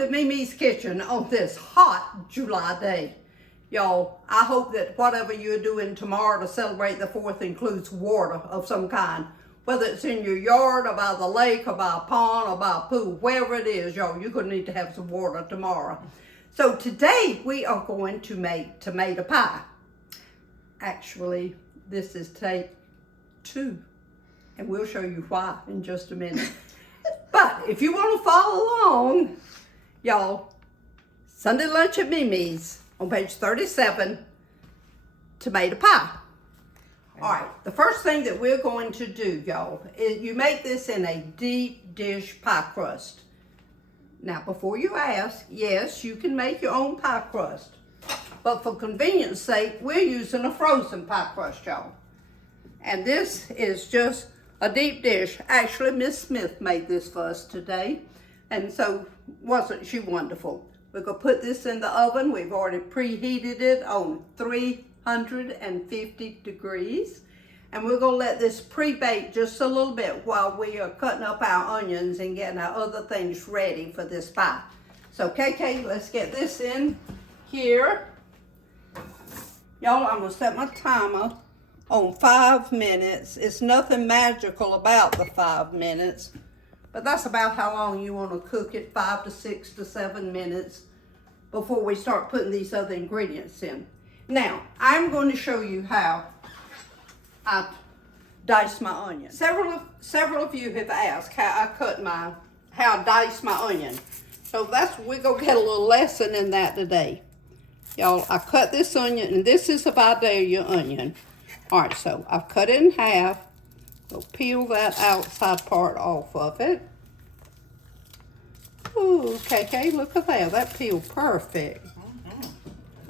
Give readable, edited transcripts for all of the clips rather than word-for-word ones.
to MeMe's Kitchen on this hot July day. Y'all, I hope that whatever you're doing tomorrow to celebrate the 4th includes water of some kind. Whether it's in your yard or by the lake or by a pond or by a pool, wherever it is, y'all, you're going to need to have some water tomorrow. So today we are going to make tomato pie. Actually, this is take 2. And we'll show you why in just a minute. But if you want to follow along, y'all, Sunday lunch at MeMe's on page 37, tomato pie. All right, the first thing that we're going to do, y'all, is you make this in a deep dish pie crust. Now, before you ask, yes, you can make your own pie crust. But for convenience sake, we're using a frozen pie crust, y'all. And this is just a deep dish. Actually, Miss Smith made this for us today. And so, wasn't she wonderful? We're going to put this in the oven. We've already preheated it on 350 degrees. And we're going to let this pre-bake just a little bit while we are cutting up our onions and getting our other things ready for this pie. So, KK, let's get this in here. Y'all, I'm going to set my timer on 5 minutes. It's nothing magical about the 5 minutes, but that's about how long you want to cook it, 5 to 6 to 7 minutes before we start putting these other ingredients in. Now, I'm going to show you how I dice my onion. Several of you have asked how I dice my onion. So we're going to get a little lesson in that today. Y'all, I cut this onion, and this is a Vidalia onion. All right, so I've cut it in half. We'll peel that outside part off of it. Ooh, KK, look at that. That peeled perfect.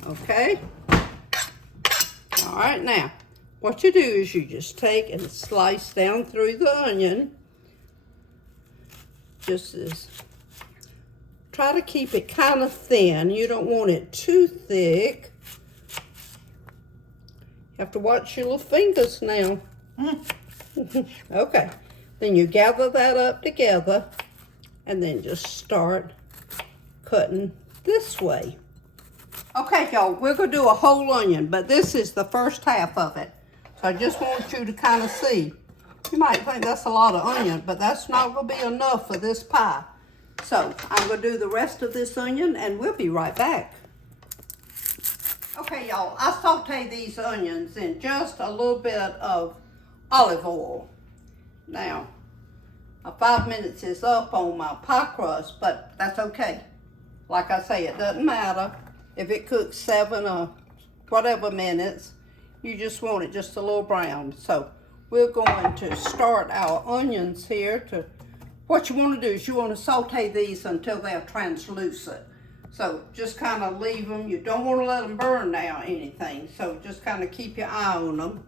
Okay. All right, now, what you do is you just take and slice down through the onion. Just as, try to keep it kind of thin. You don't want it too thick. You have to watch your little fingers now. Okay, then you gather that up together and then just start cutting this way. Okay, y'all, we're going to do a whole onion, but this is the first half of it. So I just want you to kind of see. You might think that's a lot of onion, but that's not going to be enough for this pie. So I'm going to do the rest of this onion and we'll be right back. Okay, y'all, I saute these onions in just a little bit of olive oil. Now, my 5 minutes is up on my pie crust, but that's okay. Like I say, it doesn't matter if it cooks 7 or whatever minutes. You just want it just a little brown. So we're going to start our onions here. What you want to do is you want to saute these until they're translucent. So just kind of leave them. You don't want to let them burn now or anything. So just kind of keep your eye on them.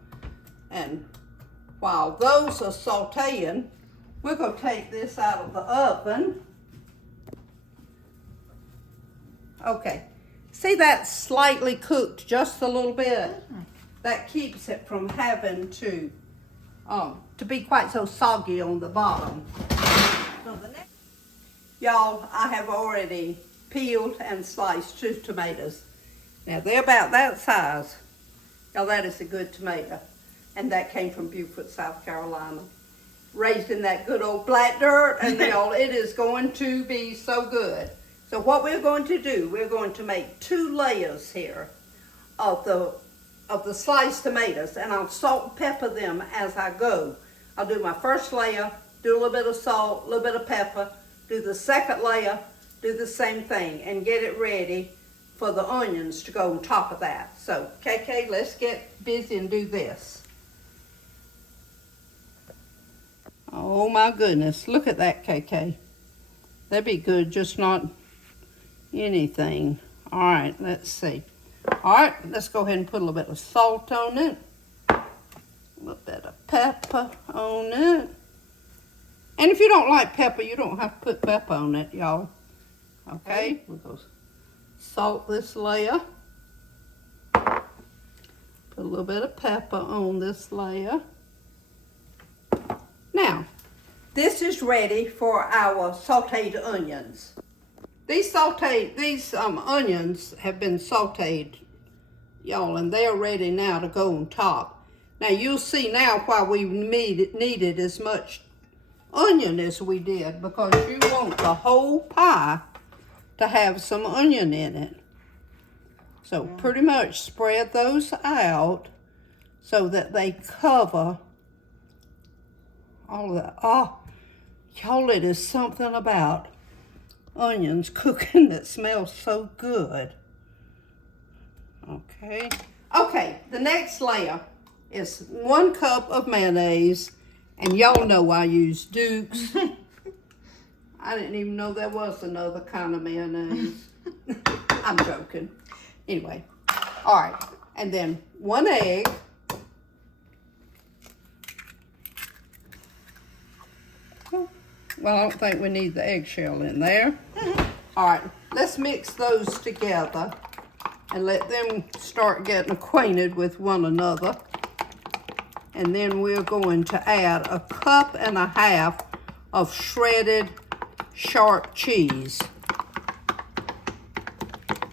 And while those are sauteing, we're going to take this out of the oven. Okay. See that slightly cooked just a little bit? That keeps it from having to be quite so soggy on the bottom. So the next, y'all, I have already peeled and sliced 2 tomatoes. Now they're about that size. Now that is a good tomato. And that came from Beaufort, South Carolina. Raised in that good old black dirt, and y'all, it is going to be so good. So what we're going to do, we're going to make 2 layers here of the sliced tomatoes, and I'll salt and pepper them as I go. I'll do my first layer, do a little bit of salt, a little bit of pepper, do the second layer, do the same thing, and get it ready for the onions to go on top of that. So, KK, let's get busy and do this. Oh my goodness, look at that, KK. That'd be good, just not anything. All right, let's see. All right, let's go ahead and put a little bit of salt on it. A little bit of pepper on it. And if you don't like pepper, you don't have to put pepper on it, y'all. Okay, we'll go salt this layer. Put a little bit of pepper on this layer. Now, this is ready for our sauteed onions. These onions have been sauteed, y'all, and they're ready now to go on top. Now you'll see now why we needed as much onion as we did, because you want the whole pie to have some onion in it. So pretty much spread those out so that they cover all of that. Oh, y'all, it is something about onions cooking that smells so good. Okay, the next layer is 1 cup of mayonnaise, and y'all know I use Duke's. I didn't even know there was another kind of mayonnaise. I'm joking. Anyway, all right, and then 1 egg. Well, I don't think we need the eggshell in there. All right, let's mix those together and let them start getting acquainted with one another. And then we're going to add 1.5 cups of shredded sharp cheese.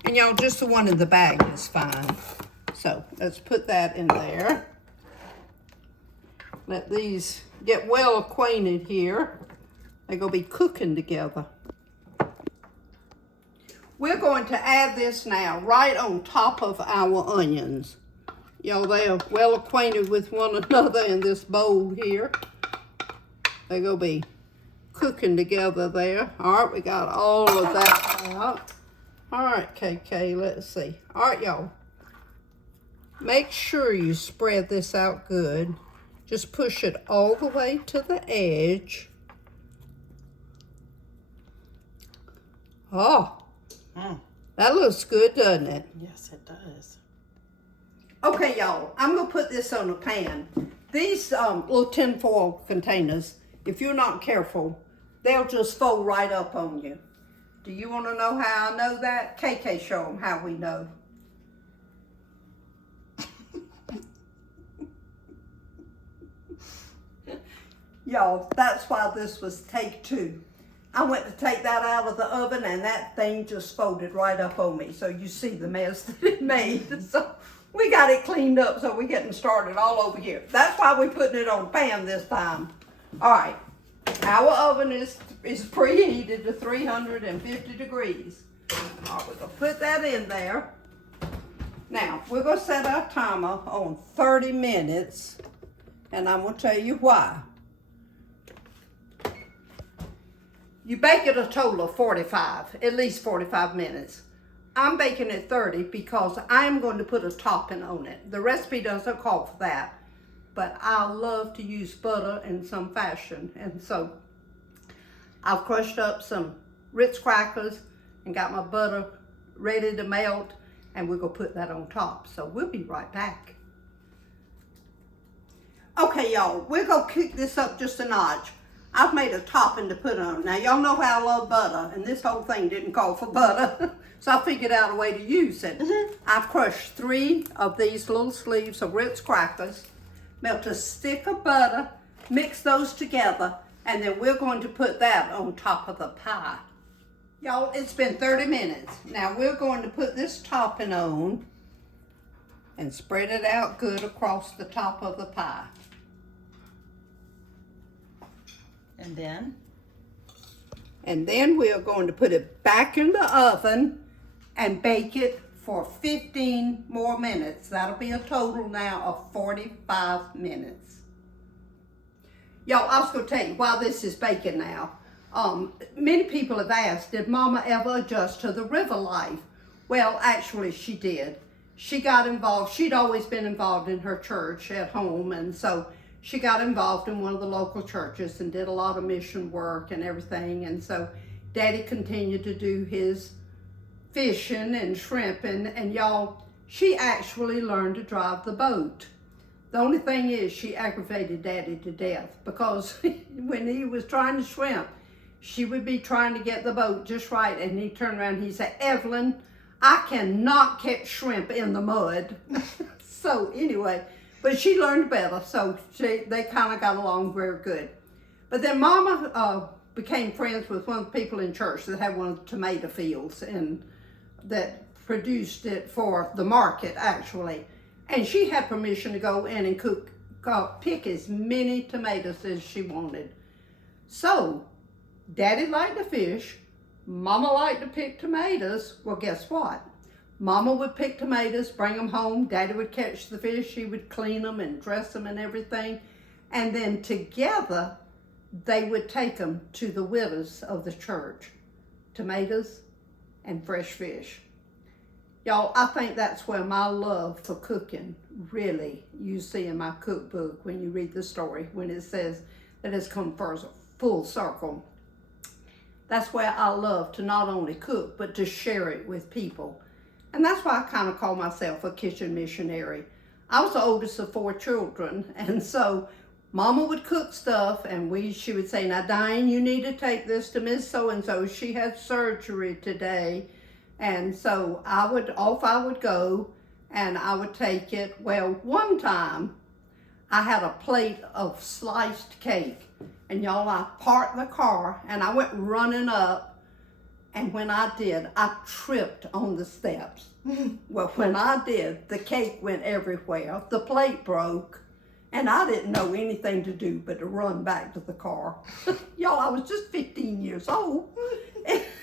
And y'all, just the one in the bag is fine. So let's put that in there. Let these get well acquainted here. They're going to be cooking together. We're going to add this now right on top of our onions. Y'all, they are well acquainted with one another in this bowl here. They're going to be cooking together there. All right, we got all of that out. All right, KK, let's see. All right, y'all. Make sure you spread this out good. Just push it all the way to the edge. Oh, that looks good, doesn't it? Yes, it does. Okay, y'all, I'm going to put this on a pan. These little tinfoil containers, if you're not careful, they'll just fold right up on you. Do you want to know how I know that? KK, show them how we know. Y'all, that's why this was take 2. I went to take that out of the oven and that thing just folded right up on me. So you see the mess that it made. So we got it cleaned up, so we're getting started all over here. That's why we're putting it on pan this time. All right, our oven is preheated to 350 degrees. All right, we're gonna put that in there. Now, we're gonna set our timer on 30 minutes, and I'm gonna tell you why. You bake it a total of 45, at least 45 minutes. I'm baking it 30 because I'm going to put a topping on it. The recipe doesn't call for that, but I love to use butter in some fashion. And so I've crushed up some Ritz crackers and got my butter ready to melt, and we're gonna put that on top. So we'll be right back. Okay, y'all, we're gonna kick this up just a notch. I've made a topping to put on. Now, y'all know how I love butter, and this whole thing didn't call for butter, so I figured out a way to use it. I've crushed 3 of these little sleeves of Ritz crackers, melt a stick of butter, mix those together, and then we're going to put that on top of the pie. Y'all, it's been 30 minutes. Now, we're going to put this topping on and spread it out good across the top of the pie. And then we are going to put it back in the oven and bake it for 15 more minutes. That'll be a total now of 45 minutes. Y'all, I was going to tell you while this is baking now, many people have asked, did Mama ever adjust to the river life? Well, actually she did. She got involved. She'd always been involved in her church at home, and so she got involved in one of the local churches and did a lot of mission work and everything. And so Daddy continued to do his fishing and shrimping. And y'all, she actually learned to drive the boat. The only thing is she aggravated Daddy to death because when he was trying to shrimp, she would be trying to get the boat just right. And he'd turn around and he'd say, Evelyn, I cannot catch shrimp in the mud. So anyway, but she learned better, so they kind of got along very good. But then Mama became friends with one of the people in church that had one of the tomato fields and that produced it for the market actually. And she had permission to go in and pick as many tomatoes as she wanted. So Daddy liked to fish, Mama liked to pick tomatoes. Well, guess what? Mama would pick tomatoes, bring them home. Daddy would catch the fish. He would clean them and dress them and everything. And then together, they would take them to the widows of the church. Tomatoes and fresh fish. Y'all, I think that's where my love for cooking really, you see in my cookbook when you read the story, when it says that it's come full circle. That's where I love to not only cook, but to share it with people. And that's why I kind of call myself a kitchen missionary. I was the oldest of 4 children, and so Mama would cook stuff, and she would say, now Diane, you need to take this to Miss So-and-so. She had surgery today. And so off I would go, and I would take it. Well, one time, I had a plate of sliced cake, and y'all, I parked the car, and I went running up, and when I did, I tripped on the steps. Well, when I did, the cake went everywhere. The plate broke, and I didn't know anything to do but to run back to the car. Y'all, I was just 15 years old.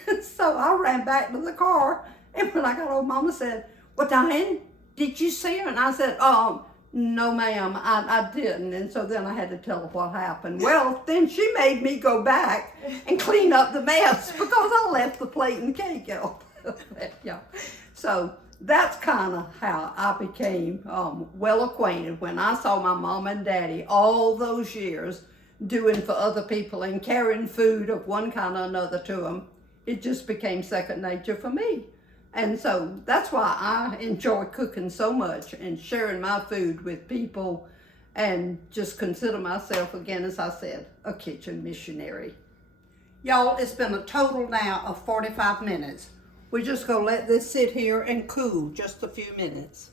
And so I ran back to the car, and when I got home, Mama said, well, Diane, did you see her? And I said, no, ma'am, I didn't. And so then I had to tell her what happened. Well, then she made me go back and clean up the mess because I left the plate and cake out. Yeah. So that's kind of how I became well acquainted when I saw my mom and daddy all those years doing for other people and carrying food of one kind or another to them. It just became second nature for me. And so that's why I enjoy cooking so much and sharing my food with people, and just consider myself, again, as I said, a kitchen missionary. Y'all, it's been a total now of 45 minutes. We're just gonna let this sit here and cool just a few minutes.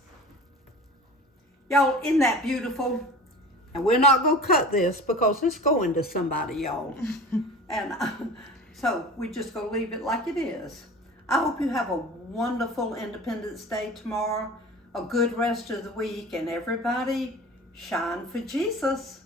Y'all, isn't that beautiful? And we're not gonna cut this because it's going to somebody, y'all. And so we just gonna leave it like it is. I hope you have a wonderful Independence Day tomorrow, a good rest of the week, and everybody shine for Jesus.